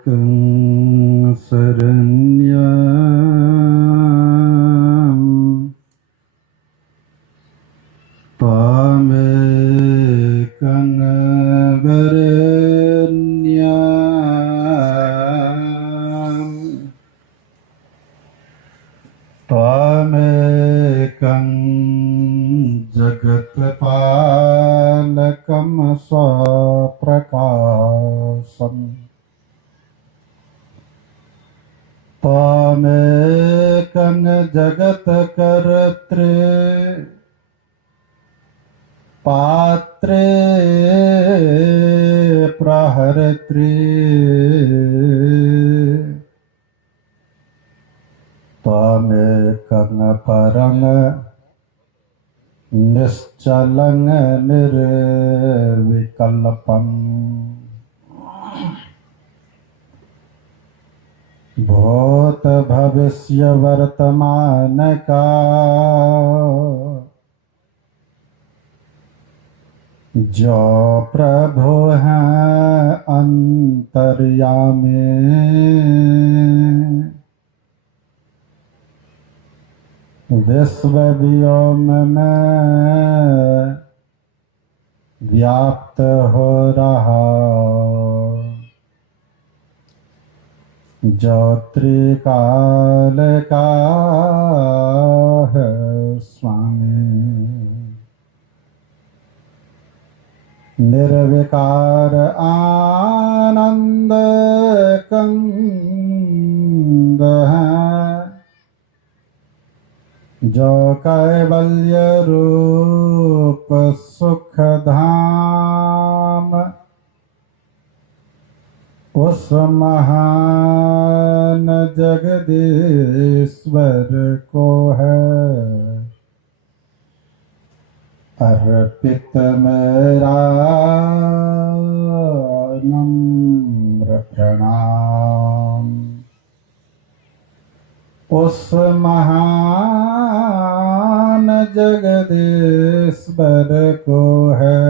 एकं शरण्यं त्वामेकं वरेण्यं त्वामेकं जगत्पालकं स्वप्रकाशम् त्वामेकं जगत्कर्त्रे पात्रे प्रहर्त्रे त्वामेकं परं निश्चलं निर्विकल्पम् भूत भविष्य वर्तमान का जो प्रभु हैं अंतर्यामी विश्व व्योम में व्याप्त हो रहा जो त्रिकाल का है स्वामी निर्विकार आनंद कंद है जो कैवल्य रूप सुख धाम उस महान जगदीश्वर को है अर्पित मेरा नम्र प्रणाम। उस महान जगदीश्वर को है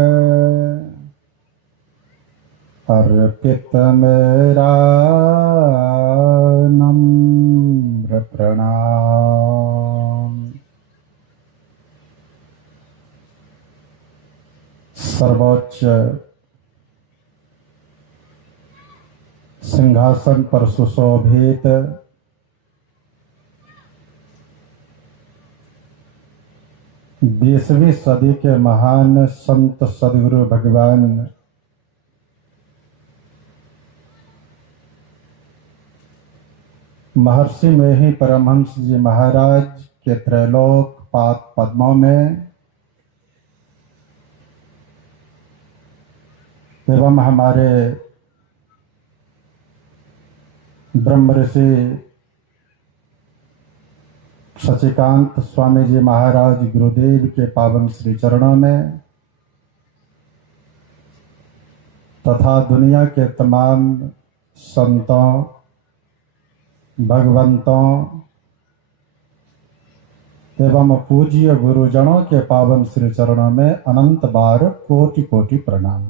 अर्पित मेरा नम्र प्रणाम। सर्वोच्च सिंहासन पर सुशोभित बीसवीं सदी के महान संत सदगुरु भगवान महर्षि में ही परमहंस जी महाराज के त्रैलोक पाद पद्मों में एवं हमारे ब्रह्म ऋषि शशिकांत स्वामी जी महाराज गुरुदेव के पावन श्री चरणों में तथा दुनिया के तमाम संतों भगवंतों एवं पूज्य गुरुजनों के पावन श्री चरणों में अनंत बार कोटि कोटि प्रणाम।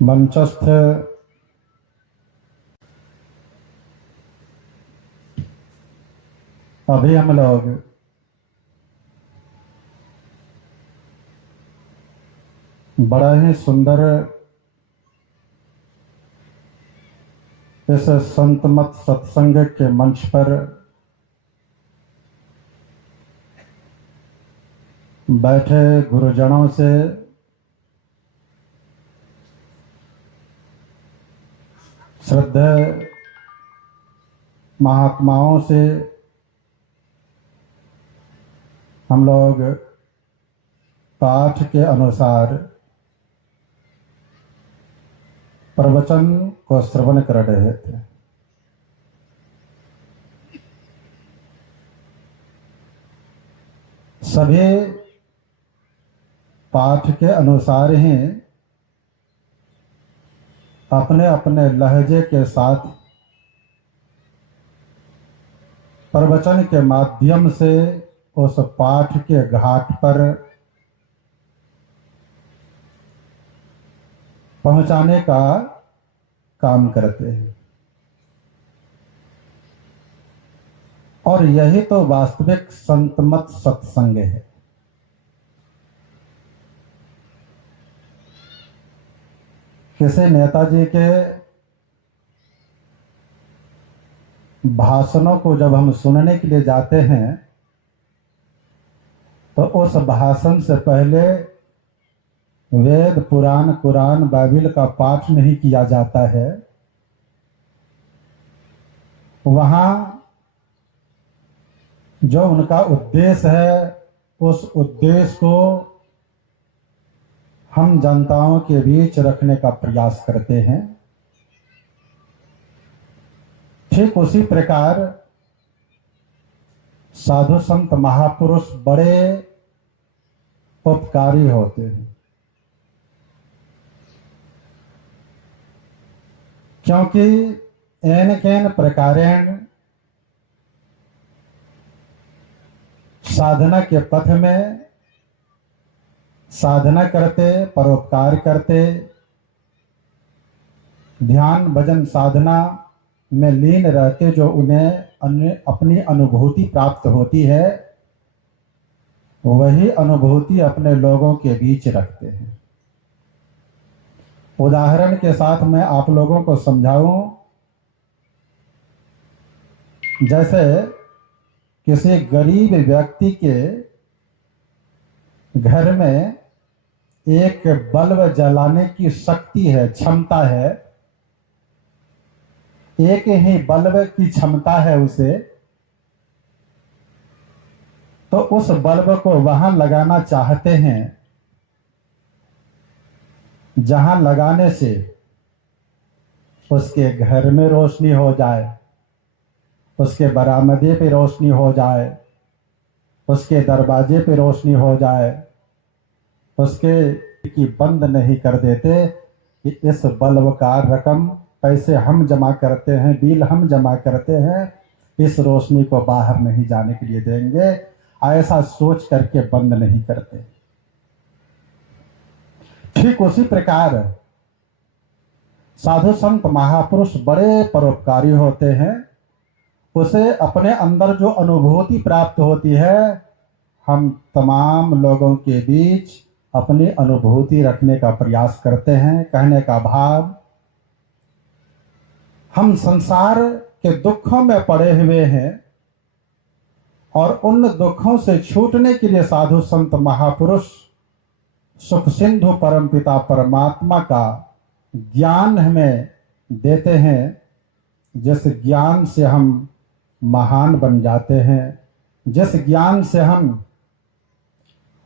मंचस्थ अभी हम लोग बड़ा ही सुंदर इस संतमत सत्संग के मंच पर बैठे गुरुजनों से श्रद्धेय महात्माओं से हम लोग पाठ के अनुसार प्रवचन को श्रवण कर रहे थे। सभी पाठ के अनुसार ही अपने अपने लहजे के साथ प्रवचन के माध्यम से उस पाठ के घाट पर पहुंचाने का काम करते हैं। और यही तो वास्तविक संतमत सत्संग है। किसी नेताजी के भाषणों को जब हम सुनने के लिए जाते हैं तो उस भाषण से पहले वेद, पुराण, कुरान, बाइबिल का पाठ नहीं किया जाता है। वहाँ जो उनका उद्देश्य है उस उद्देश्य को हम जनताओं के बीच रखने का प्रयास करते हैं। ठीक उसी प्रकार साधु संत महापुरुष बड़े उपकारी होते हैं, क्योंकि एन केन प्रकारेण साधना के पथ में साधना करते, परोपकार करते, ध्यान भजन साधना में लीन रहते, जो उन्हें अपनी अनुभूति प्राप्त होती है वही अनुभूति अपने लोगों के बीच रखते हैं। उदाहरण के साथ मैं आप लोगों को समझाऊं, जैसे किसी गरीब व्यक्ति के घर में एक बल्ब जलाने की शक्ति है, क्षमता है, एक ही बल्ब की क्षमता है उसे, तो उस बल्ब को वहां लगाना चाहते हैं जहां लगाने से उसके घर में रोशनी हो जाए, उसके बरामदे पे रोशनी हो जाए, उसके दरवाजे पे रोशनी हो जाए, उसके की बंद नहीं कर देते कि इस बल्ब का रकम पैसे हम जमा करते हैं, बिल हम जमा करते हैं, इस रोशनी को बाहर नहीं जाने के लिए देंगे, ऐसा सोच करके बंद नहीं करते। ठीक उसी प्रकार साधु संत महापुरुष बड़े परोपकारी होते हैं। उसे अपने अंदर जो अनुभूति प्राप्त होती है, हम तमाम लोगों के बीच अपनी अनुभूति रखने का प्रयास करते हैं। कहने का भाव, हम संसार के दुखों में पड़े हुए हैं और उन दुखों से छूटने के लिए साधु संत महापुरुष सुख सिंधु परमपिता परमात्मा का ज्ञान हमें देते हैं, जिस ज्ञान से हम महान बन जाते हैं, जिस ज्ञान से हम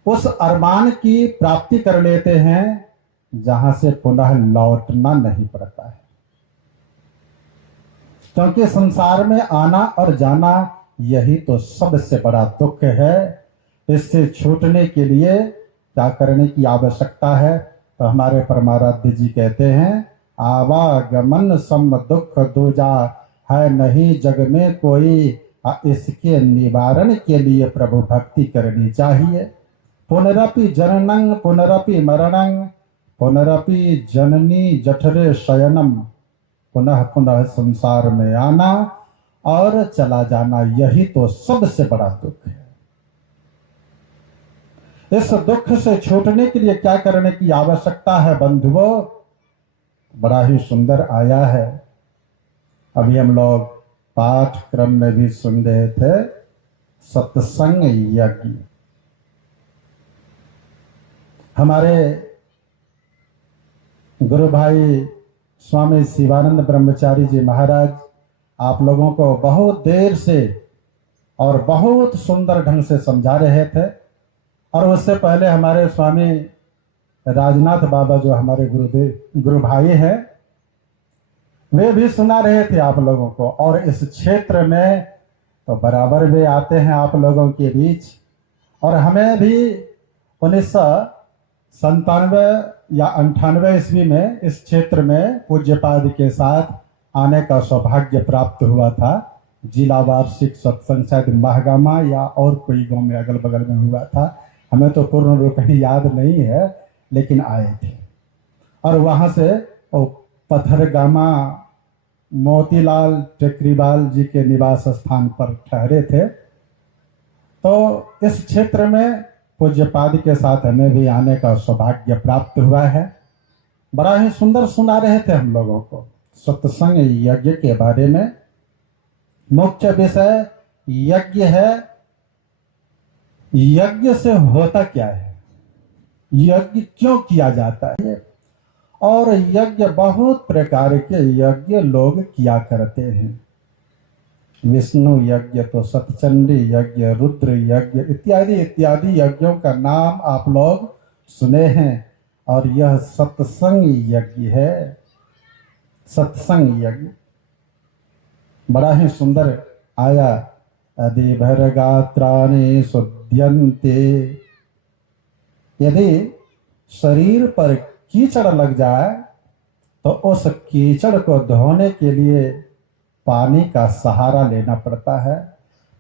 उस अरमान की प्राप्ति कर लेते हैं जहां से पुनः लौटना नहीं पड़ता है। क्योंकि संसार में आना और जाना यही तो सबसे बड़ा दुख है। इससे छूटने के लिए क्या करने की आवश्यकता है? तो हमारे परमाराध्य जी कहते हैं, आवागमन सम दुख दूजा है नहीं जग में कोई, इसके निवारण के लिए प्रभु भक्ति करनी चाहिए। पुनरपि जननं पुनरपि मरणं पुनरपि जननी जठरे शयनम, पुनः पुनः संसार में आना और चला जाना, यही तो सबसे बड़ा दुख है। इस दुख से छूटने के लिए क्या करने की आवश्यकता है बंधुओं? बड़ा ही सुंदर आया है। अभी हम लोग पाठक्रम में भी सुन रहे थे, सत्संग यज्ञ। हमारे गुरु भाई स्वामी शिवानंद ब्रह्मचारी जी महाराज आप लोगों को बहुत देर से और बहुत सुंदर ढंग से समझा रहे थे, और उससे पहले हमारे स्वामी राजनाथ बाबा जो हमारे गुरु भाई हैं, वे भी सुना रहे थे आप लोगों को। और इस क्षेत्र में तो बराबर वे आते हैं आप लोगों के बीच, और हमें भी 1997 या 98 ईस्वी में इस क्षेत्र में पूज्यपाद के साथ आने का सौभाग्य प्राप्त हुआ था। जिला वार्षिक सत्संग शायद महागामा या और कोई गांव में अगल बगल में हुआ था, हमें तो पूर्ण रूप से याद नहीं है, लेकिन आए थे। और वहां से वो पत्थरगामा मोतीलाल टेकरीवाल जी के निवास स्थान पर ठहरे थे। तो इस क्षेत्र में पूज्यपाद के साथ हमें भी आने का सौभाग्य प्राप्त हुआ है। बड़ा ही सुंदर सुना रहे थे हम लोगों को सत्संग यज्ञ के बारे में। मुख्य विषय यज्ञ है। यज्ञ से होता क्या है, यज्ञ क्यों किया जाता है, और यज्ञ बहुत प्रकार के यज्ञ लोग किया करते हैं। विष्णु यज्ञ तो सतचंडी यज्ञ, रुद्र यज्ञ इत्यादि इत्यादि यज्ञों का नाम आप लोग सुने हैं। और यह सत्संग यज्ञ है। सत्संग यज्ञ बड़ा ही सुंदर आया। अधिभर गात्राणि शुद्ध्यन्ते। यदि शरीर पर कीचड़ लग जाए तो उस कीचड़ को धोने के लिए पानी का सहारा लेना पड़ता है।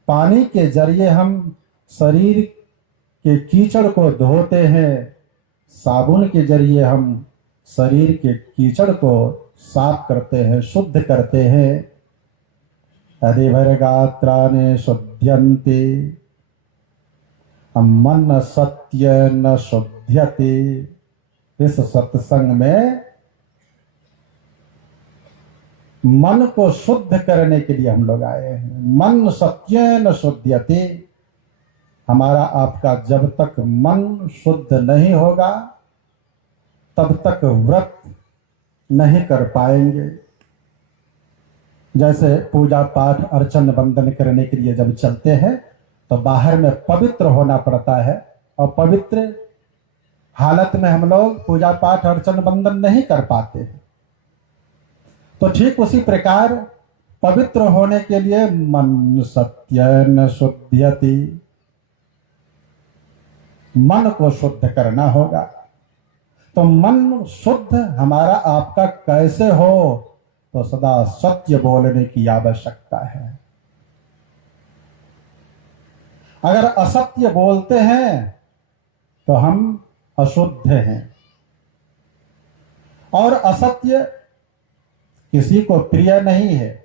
पानी के जरिए हम शरीर के कीचड़ को धोते हैं। साबुन के जरिए हम शरीर के कीचड़ को साफ करते हैं, शुद्ध करते हैं। अधिभर गात्राणि शुद्ध्यन्ते मन सत्य न शुद्ध्यते। इस सत्संग में मन को शुद्ध करने के लिए हम लोग आए हैं। मन सत्य न शुद्ध्यते। हमारा आपका जब तक मन शुद्ध नहीं होगा तब तक व्रत नहीं कर पाएंगे। जैसे पूजा पाठ अर्चन बंदन करने के लिए जब चलते हैं तो बाहर में पवित्र होना पड़ता है, और पवित्र हालत में हम लोग पूजा पाठ अर्चन बंदन नहीं कर पाते हैं। तो ठीक उसी प्रकार पवित्र होने के लिए मन सत्य न शुद्ध्यति, मन को शुद्ध करना होगा। तो मन शुद्ध हमारा आपका कैसे हो, तो सदा सत्य बोलने की आवश्यकता है। अगर असत्य बोलते हैं तो हम अशुद्ध हैं। और असत्य किसी को प्रिय नहीं है,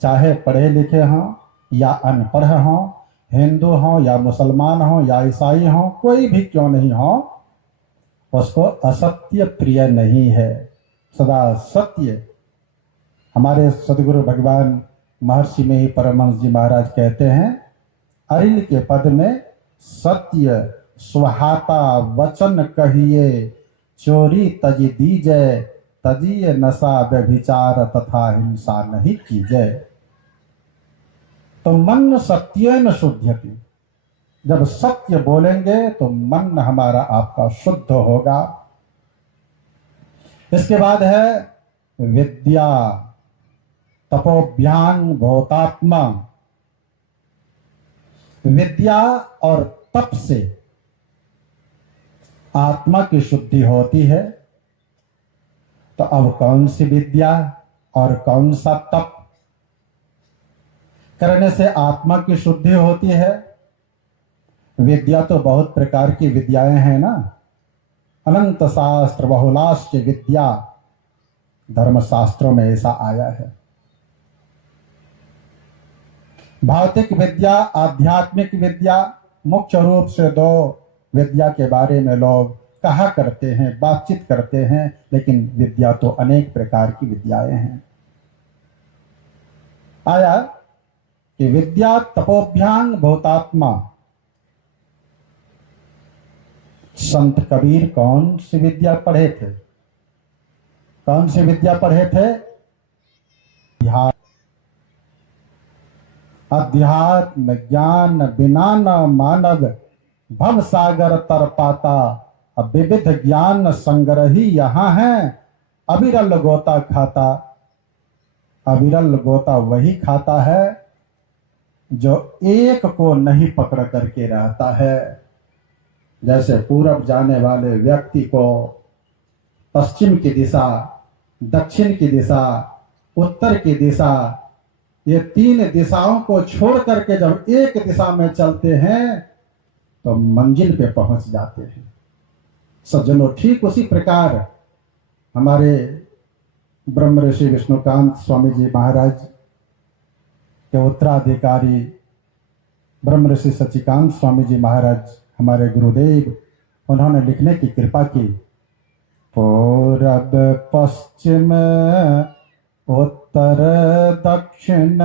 चाहे पढ़े लिखे हों या अनपढ़ हों, हिंदू हों या मुसलमान हों या ईसाई हों, कोई भी क्यों नहीं हो, उसको असत्य प्रिय नहीं है। सदा सत्य। हमारे सदगुरु भगवान महर्षि में ही परमहंस जी महाराज कहते हैं, अरिल के पद में सत्य सुहाता वचन कहिए, चोरी तज दीजय, तजिए नशा व्यभिचार तथा हिंसा नहीं कीजय। तो मन सत्य न शुद्ध्यति। जब सत्य बोलेंगे तो मन हमारा आपका शुद्ध होगा। इसके बाद है विद्या तपोभ्यांग भूतात्मा। विद्या और तप से आत्मा की शुद्धि होती है। तो अब कौन सी विद्या और कौन सा तप करने से आत्मा की शुद्धि होती है? विद्या तो बहुत प्रकार की विद्याएं हैं ना। अनंत शास्त्र बहुलाश्च विद्या, धर्मशास्त्रों में ऐसा आया है। भौतिक विद्या, आध्यात्मिक विद्या, मुख्य रूप से दो विद्या के बारे में लोग कहा करते हैं, बातचीत करते हैं, लेकिन विद्या तो अनेक प्रकार की विद्याएं हैं। आया कि विद्या तपोभ्यांग भूतात्मा। संत कबीर कौन सी विद्या पढ़े थे? कौन सी विद्या पढ़े थे? अध्यात्म ज्ञान बिना न मानव भव सागर तर पाता। अब विविध ज्ञान संग्रही यहाँ है, अविरल गोता खाता। अविरल गोता वही खाता है जो एक को नहीं पकड़ करके रहता है। जैसे पूरब जाने वाले व्यक्ति को पश्चिम की दिशा, दक्षिण की दिशा, उत्तर की दिशा, ये तीन दिशाओं को छोड़ करके जब एक दिशा में चलते हैं तो मंजिल पे पहुंच जाते हैं। सज्जनों, ठीक उसी प्रकार हमारे ब्रह्म ऋषि विष्णुकांत स्वामी जी महाराज के उत्तराधिकारी ब्रह्म ऋषि सच्चिकांत स्वामी जी महाराज हमारे गुरुदेव, उन्होंने लिखने की कृपा की। पूरब पश्चिम उत्तर दक्षिण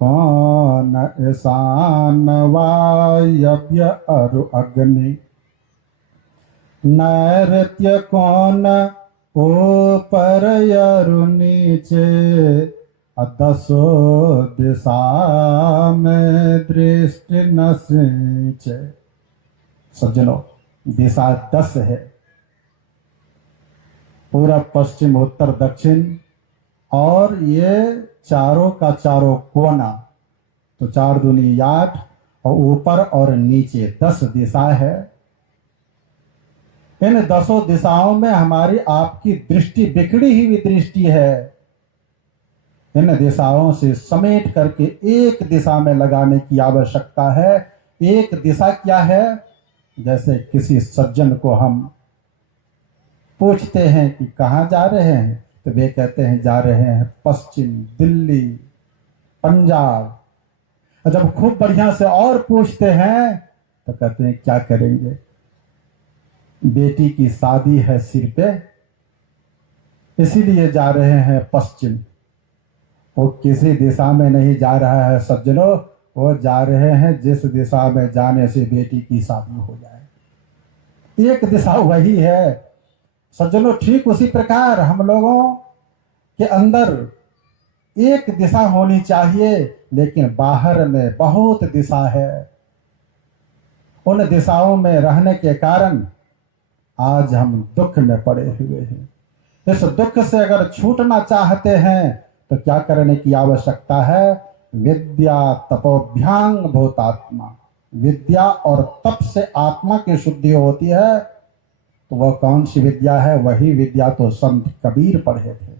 कौन ईशान वायव्य अरु अग्नि, नैऋत्य कौन ऊपर अरु नीचे, दसो दिशा में दृष्टि न सिंचे। सज्जनों, दिशा 10 है, पूरब पश्चिम उत्तर दक्षिण, और ये चारों का चारों कोना, तो 4 दूनी 8, और ऊपर और नीचे 10 दिशा है। इन 10 दिशाओं में हमारी आपकी दृष्टि बिखड़ी हुई दृष्टि है। इन दिशाओं से समेट करके एक दिशा में लगाने की आवश्यकता है। एक दिशा क्या है? जैसे किसी सज्जन को हम पूछते हैं कि कहाँ जा रहे हैं, तो वे कहते हैं जा रहे हैं पश्चिम, दिल्ली, पंजाब। और जब खूब बढ़िया से और पूछते हैं तो कहते हैं क्या करेंगे, बेटी की शादी है सिर पे, इसीलिए जा रहे हैं पश्चिम। वो किसी दिशा में नहीं जा रहा है सज्जनों, वो जा रहे हैं जिस दिशा में जाने से बेटी की शादी हो जाए। एक दिशा वही है सज्जनों। ठीक उसी प्रकार हम लोगों के अंदर एक दिशा होनी चाहिए, लेकिन बाहर में बहुत दिशा है। उन दिशाओं में रहने के कारण आज हम दुख में पड़े हुए हैं। इस दुख से अगर छूटना चाहते हैं तो क्या करने की आवश्यकता है? विद्या तपोभ्यांग भूतात्मा। विद्या और तप से आत्मा की शुद्धि होती है। तो वह कौन सी विद्या है? वही विद्या तो संत कबीर पढ़े थे।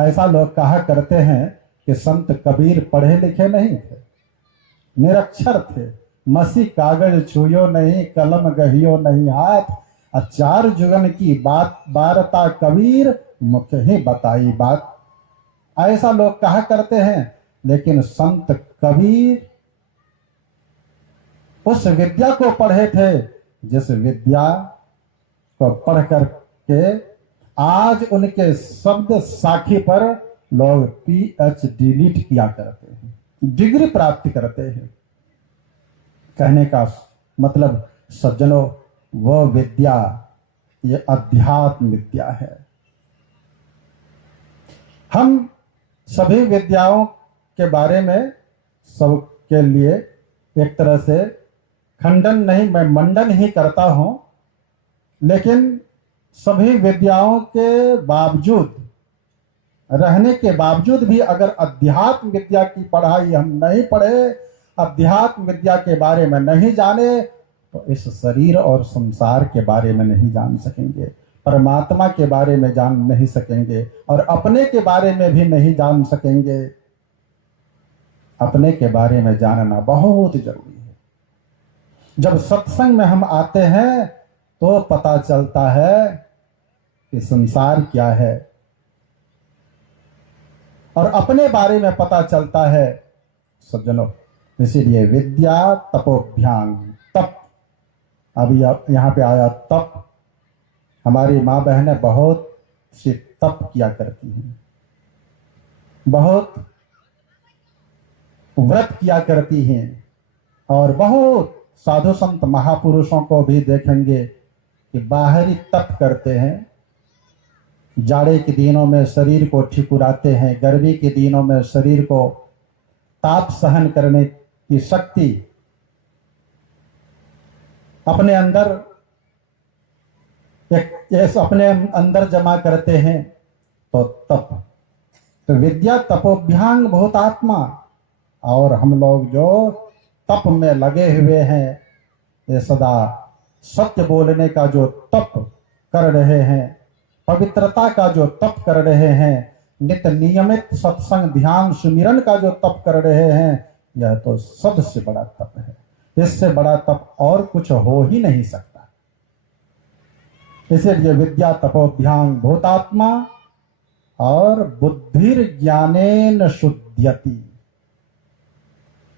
ऐसा लोग कहा करते हैं कि संत कबीर पढ़े लिखे नहीं थे, निरक्षर थे। मसी कागज छुयो नहीं, कलम गहियो नहीं हाथ, 4 जुगन की बात बारता कबीर, मुख ही बताई बात। ऐसा लोग कहा करते हैं, लेकिन संत कबीर उस विद्या को पढ़े थे जिस विद्या को पढ़ कर के आज उनके शब्द साखी पर लोग PhD लीट किया करते हैं, डिग्री प्राप्त करते हैं। कहने का मतलब सज्जनों, वह विद्या ये अध्यात्म विद्या है। हम सभी विद्याओं के बारे में सबके लिए एक तरह से खंडन नहीं, मैं मंडन ही करता हूं, लेकिन सभी विद्याओं के बावजूद रहने के बावजूद भी अगर अध्यात्म विद्या की पढ़ाई हम नहीं पढ़े, अध्यात्म विद्या के बारे में नहीं जाने, तो इस शरीर और संसार के बारे में नहीं जान सकेंगे, परमात्मा के बारे में जान नहीं सकेंगे, और अपने के बारे में भी नहीं जान सकेंगे। अपने के बारे में जानना बहुत जरूरी है। जब सत्संग में हम आते हैं तो पता चलता है कि संसार क्या है, और अपने बारे में पता चलता है सज्जनों। इसीलिए विद्या तपोभ्यांग, तप। अभी यहाँ पे आया तप। हमारी माँ बहनें बहुत सी तप किया करती हैं, बहुत व्रत किया करती हैं, और बहुत साधु संत महापुरुषों को भी देखेंगे कि बाहरी तप करते हैं। जाड़े के दिनों में शरीर को ठिकुराते हैं, गर्मी के दिनों में शरीर को ताप सहन करने की शक्ति अपने अंदर अपने अंदर जमा करते हैं। तो तप, तो विद्या तपोभ्यांग भूतात्मा। और हम लोग जो तप में लगे हुए हैं, ये सदा सत्य बोलने का जो तप कर रहे हैं, पवित्रता का जो तप कर रहे हैं, नित्य नियमित सत्संग ध्यान सुमिरन का जो तप कर रहे हैं, यह तो सबसे बड़ा तप है। इससे बड़ा तप और कुछ हो ही नहीं सकता। इसीलिए विद्या तपोभ्याम भूतात्मा और बुद्धिर ज्ञानेन शुद्ध्यति।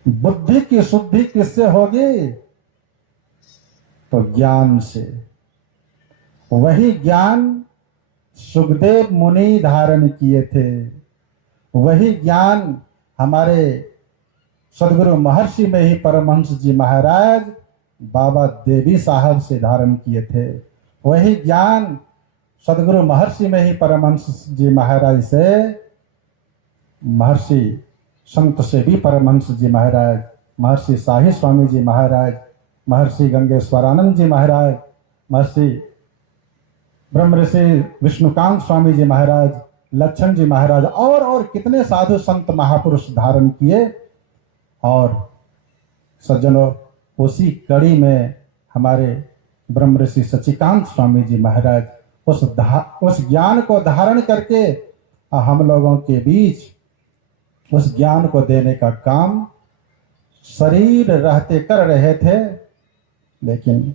बुद्धि की शुद्धि किससे होगी? तो ज्ञान से। वही ज्ञान सुखदेव मुनि धारण किए थे, वही ज्ञान हमारे सदगुरु महर्षि में ही परमहंस जी महाराज बाबा देवी साहब से धारण किए थे, वही ज्ञान सदगुरु महर्षि में ही परमहंस जी महाराज से, महर्षि संत से भी परमहंस जी महाराज, महर्षि शाही स्वामी जी महाराज, महर्षि गंगेश्वरानंद जी महाराज, महर्षि ब्रह्म ऋषि विष्णुकांत स्वामी जी महाराज, लक्षण जी महाराज और कितने साधु संत महापुरुष धारण किए। और सज्जनों, उसी कड़ी में हमारे ब्रह्म ऋषि सचिकांत स्वामी जी महाराज उस ज्ञान को धारण करके हम लोगों के बीच उस ज्ञान को देने का काम शरीर रहते कर रहे थे। लेकिन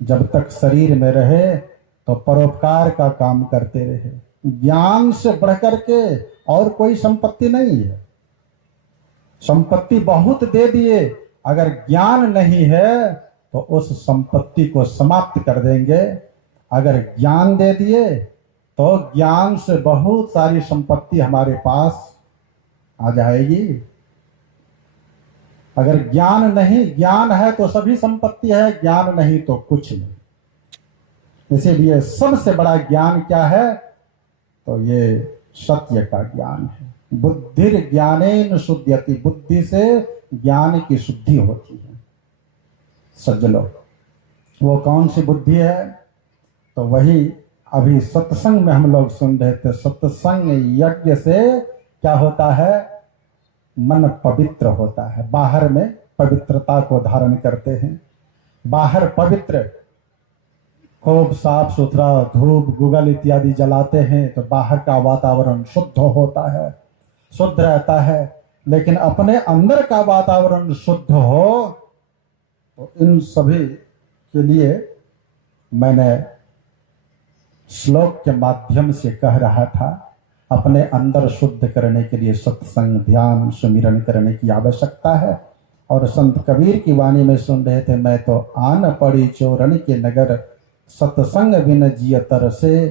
जब तक शरीर में रहे तो परोपकार का काम करते रहे। ज्ञान से बढ़कर के और कोई संपत्ति नहीं है। संपत्ति बहुत दे दिए, अगर ज्ञान नहीं है तो उस संपत्ति को समाप्त कर देंगे। अगर ज्ञान दे दिए तो ज्ञान से बहुत सारी संपत्ति हमारे पास आ जाएगी। अगर ज्ञान नहीं, ज्ञान है तो सभी संपत्ति है, ज्ञान नहीं तो कुछ नहीं। इसीलिए सबसे बड़ा ज्ञान क्या है? तो ये सत्य का ज्ञान है। बुद्धिर ज्ञानेन शुद्ध्यति, बुद्धि से ज्ञान की शुद्धि होती है। सज्जनों, वो कौन सी बुद्धि है? तो वही अभी सत्संग में हम लोग सुन रहे थे। सत्संग यज्ञ से क्या होता है? मन पवित्र होता है। बाहर में पवित्रता को धारण करते हैं। बाहर पवित्र, खूब साफ सुथरा धूप गुगल इत्यादि जलाते हैं तो बाहर का वातावरण शुद्ध होता है, शुद्ध रहता है। लेकिन अपने अंदर का वातावरण शुद्ध हो, तो इन सभी के लिए मैंने श्लोक के माध्यम से कह रहा था, अपने अंदर शुद्ध करने के लिए सत्संग, ध्यान, सुमिरन करने की आवश्यकता है। और संत कबीर की वाणी में सुन रहे थे, मैं तो आन पड़ी चोरन के नगर, सत्संग बिन जिय तरसे,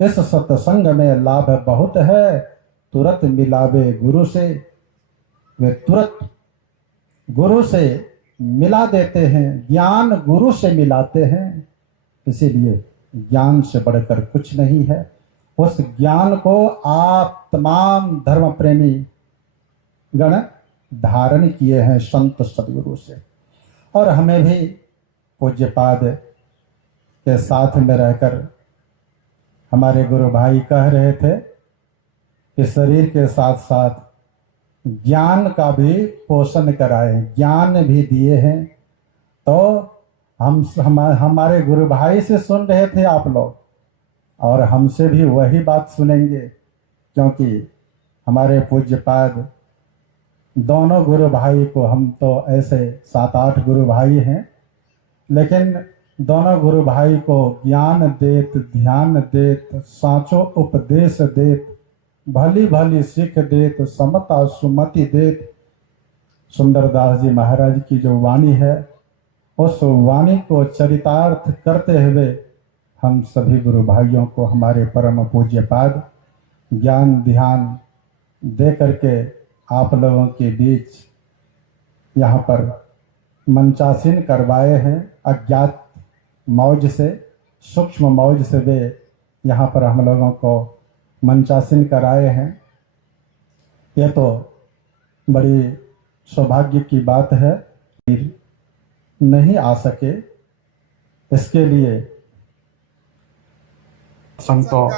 इस सत्संग में लाभ बहुत है, तुरंत मिलावे गुरु से। वे तुरंत गुरु से मिला देते हैं, ज्ञान गुरु से मिलाते हैं। इसीलिए ज्ञान से बढ़कर कुछ नहीं है। उस ज्ञान को आप तमाम धर्म प्रेमी गण धारण किए हैं संत सदगुरु से। और हमें भी पूज्यपाद के साथ में रहकर हमारे गुरु भाई कह रहे थे कि शरीर के साथ साथ ज्ञान का भी पोषण कराए, ज्ञान भी दिए हैं। तो हमारे गुरु भाई से सुन रहे थे आप लोग, और हमसे भी वही बात सुनेंगे, क्योंकि हमारे पूज्यपाद दोनों गुरु भाई को, हम तो ऐसे 7-8 गुरु भाई हैं, लेकिन दोनों गुरु भाई को ज्ञान देत, ध्यान देत, साचो उपदेश देत, भली भली सीख देत, समता सुमति देत। सुंदरदास जी महाराज की जो वाणी है, उस वाणी को चरितार्थ करते हुए हम सभी गुरु भाइयों को हमारे परम पूज्यपाद ज्ञान ध्यान दे करके आप लोगों के बीच यहाँ पर मंचासीन करवाए हैं। अज्ञात मौज से, सूक्ष्म मौज से वे यहाँ पर हम लोगों को मंचासीन कराए हैं। ये तो बड़ी सौभाग्य की बात है। नहीं आ सके, इसके लिए संतों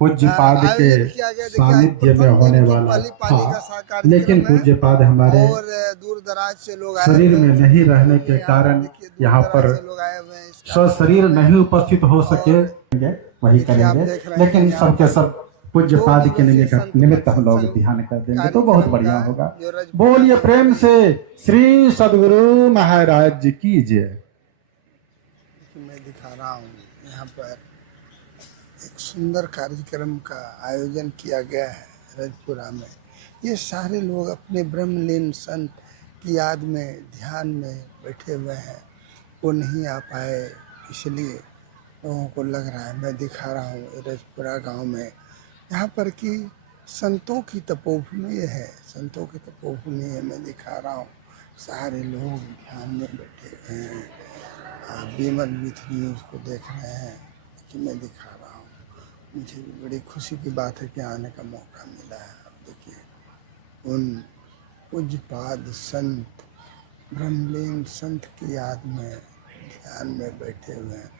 पूज्यपाद के सानिध्य में होने वाला था, लेकिन पूज्यपाद हमारे दूर दराज से लोग शरीर में नहीं रहने के कारण यहाँ पर शरीर नहीं उपस्थित हो सके, वही करेंगे। लेकिन सबके सब पूज्यपाद के निमित्त हम लोग ध्यान कर देंगे तो बहुत बढ़िया होगा। बोलिए प्रेम से श्री सदगुरु महाराज जी की जय। मैं दिखा रहा हूँ। यहाँ पर एक सुंदर कार्यक्रम का आयोजन किया गया है रजपुरा में। ये सारे लोग अपने ब्रह्मलीन संत की याद में ध्यान में बैठे हुए हैं। वो नहीं आ पाए, इसलिए लोगों को लग रहा है मैं दिखा रहा हूँ रजपुरा गांव में। यहाँ पर की संतों की तपोभूमि है, संतों की तपोभूमि है, मैं दिखा रहा हूँ। सारे लोग ध्यान में बैठे हुए हैं। आप विमल विथ न्यूज़ को देख रहे हैं कि मैं दिखा रहा हूँ। मुझे भी बड़ी खुशी की बात है कि आने का मौका मिला है। अब देखिए उन पूज्यपाद संत ब्रह्मलीन संत की याद में ध्यान में बैठे हुए हैं।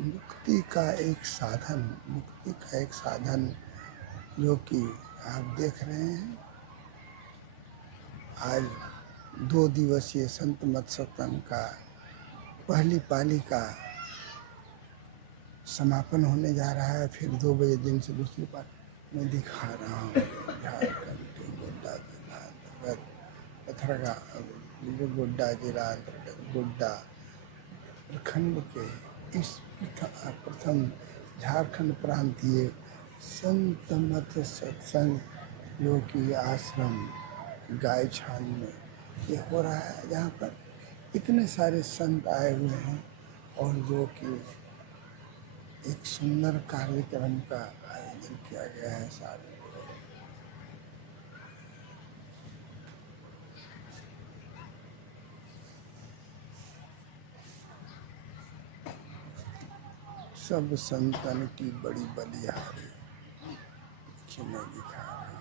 मुक्ति का एक साधन, मुक्ति का एक साधन जो कि आप देख रहे हैं। आज 2 दिवसीय संत मत सत्संग का पहली पाली का समापन होने जा रहा है। फिर 2 बजे दिन से दूसरी पाली मैं दिखा रहा हूँ। झारखंड के गोड्डा जिला अंतर्गत पथरगा गोड्डा जिला अंतर्गत गोड्डा प्रखंड के इस प्रथम झारखंड प्रांतीय संत मत सत्संग जो कि आश्रम गायछान में ये हो रहा है, जहाँ पर इतने सारे संत आए हुए हैं और जो कि एक सुंदर कार्यक्रम का आयोजन किया गया है। सारे सब संतन की बड़ी बलिहारी कि मैं दिखा रहा हूँ।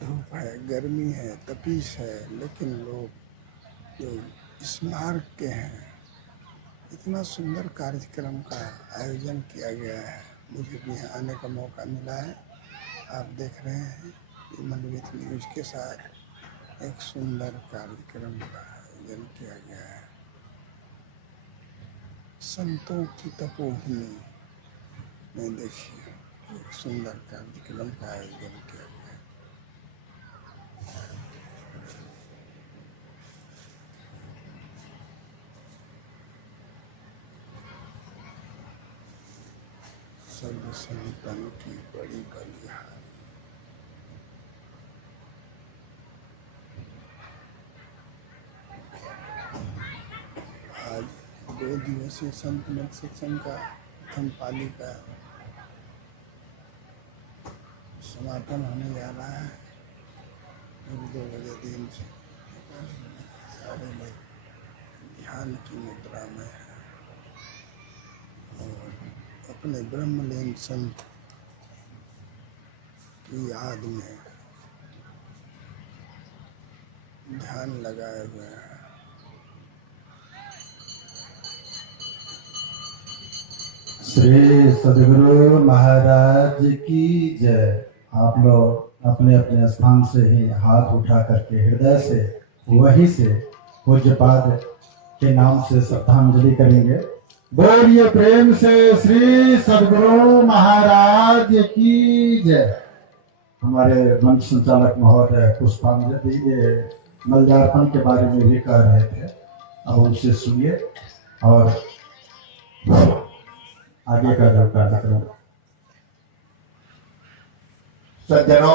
धूप है, गर्मी है, तपीस है, लेकिन लोग जो इस मार्ग के हैं, इतना सुंदर कार्यक्रम का आयोजन किया गया है। मुझे भी यहाँ आने का मौका मिला है। आप देख रहे हैं विमल विथ न्यूज़ के साथ एक सुंदर कार्यक्रम का आयोजन किया गया है। संतों की तपोभूमि में देखिए एक सुंदर कार्यक्रम का आयोजन किया गया है। सब संतन की बड़ी बलिहारी। आज 2 दिवसीय संत मत सत्संग का प्रथम पाली का समापन होने जा रहा है। 2 बजे दिन से सारे लोग ध्यान की मुद्रा में है और अपने ब्रह्मलीन संत की याद में ध्यान लगाए हुए हैं। श्री सद्गुरु महाराज की जय। आप लोग अपने अपने स्थान से ही हाथ उठा करके हृदय से वहीं से पूज्यपाद के नाम से श्रद्धांजलि करेंगे। बोलिए प्रेम से श्री सद्गुरु महाराज की जय। हमारे मंच संचालक महोदय पुष्पांजलि मल्यार्पण के बारे में भी कह रहे थे, अब उनसे सुनिए और आगे का जो कार्यक्रम। सज्जनों